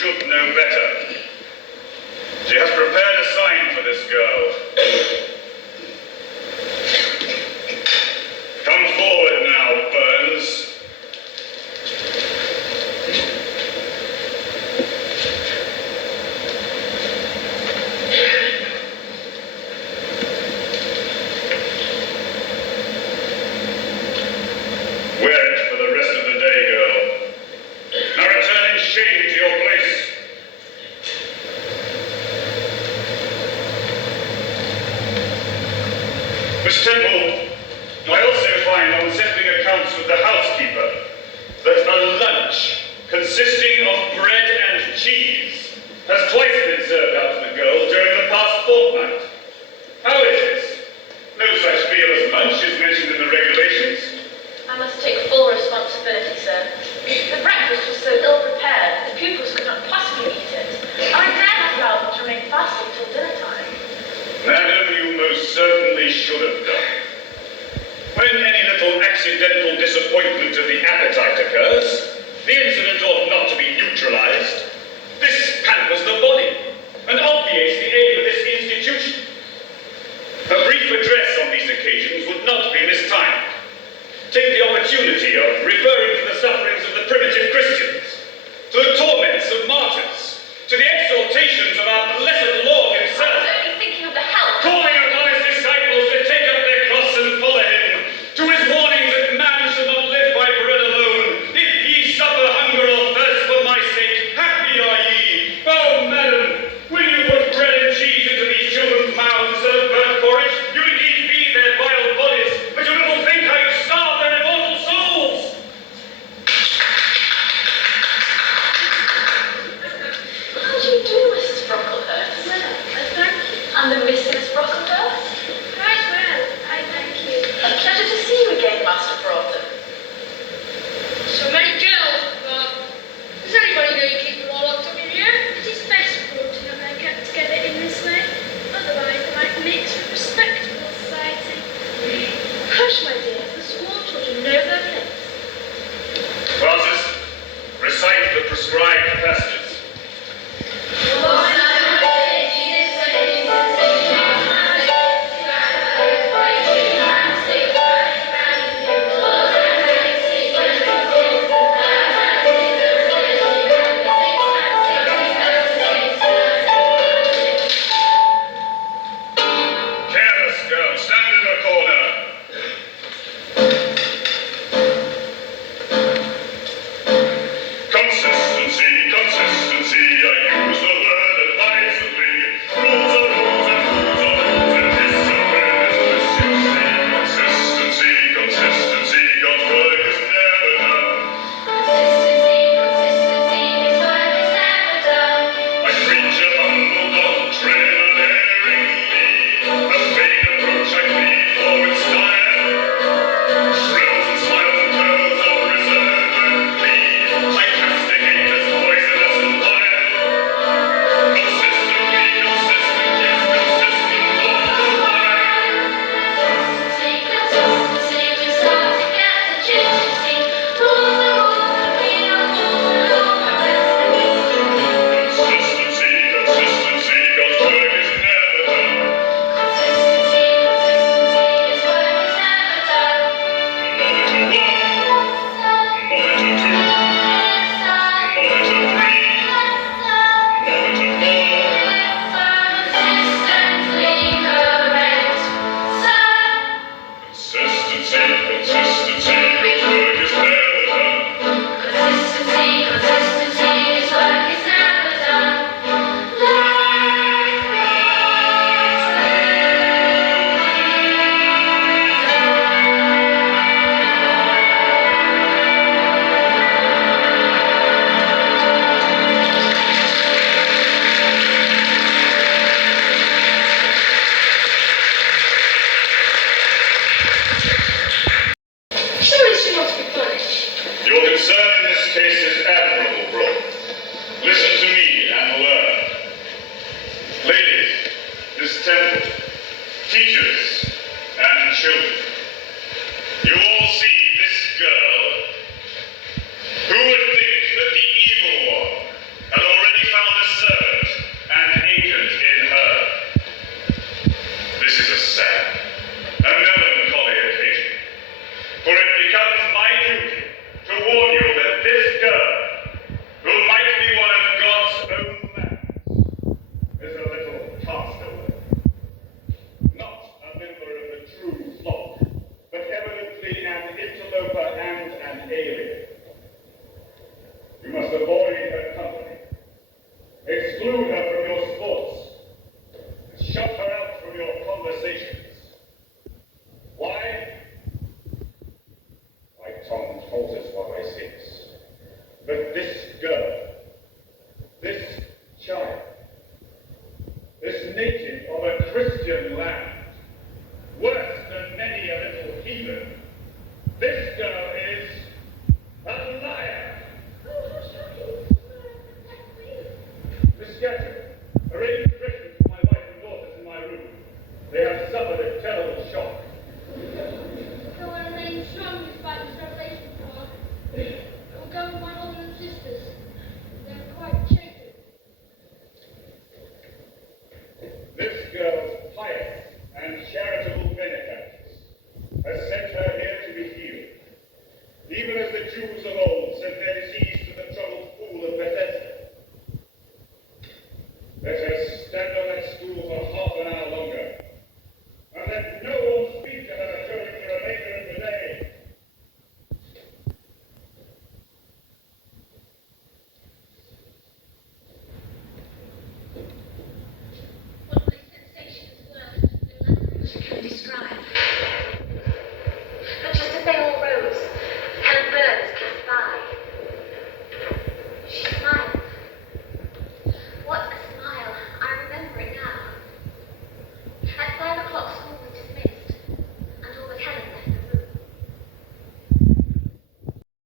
should know better. She has prepared a sign for this girl. Come forward now, Burns. Wear it for the rest of the day, girl. Now return in shame to your place. Miss Temple, I also find on settling accounts with the housekeeper that a lunch consisting of bread and cheese has twice been served out to the girls during the past fortnight. How is this? No such meal as lunch is mentioned in the regulations. I must take full responsibility, sir. The breakfast was so ill-prepared, the pupils could not possibly eat it. I dare not allow them to remain fasting till dinner time. Madam, you most certainly should have done. When any little accidental disappointment of the appetite occurs, the incident ought not to be neutralized. This pampers the body and obviates the aim of this institution. A brief address on these occasions would not be mistimed. Take the opportunity of referring to the But this girl, this child, this native of a Christian land, worse than many a little heathen, this girl is a liar. Oh, how shocking. Protect me. Miss Gatton, arrange refreshments for my wife and daughters in my room. They have suffered a terrible shock. I will remain strong despite this revelation, Father. I will go with my mother and sisters. They're quite shaken. This girl's pious and charitable benefactress has sent her here to be healed. Even as the Jews of old sent their diseased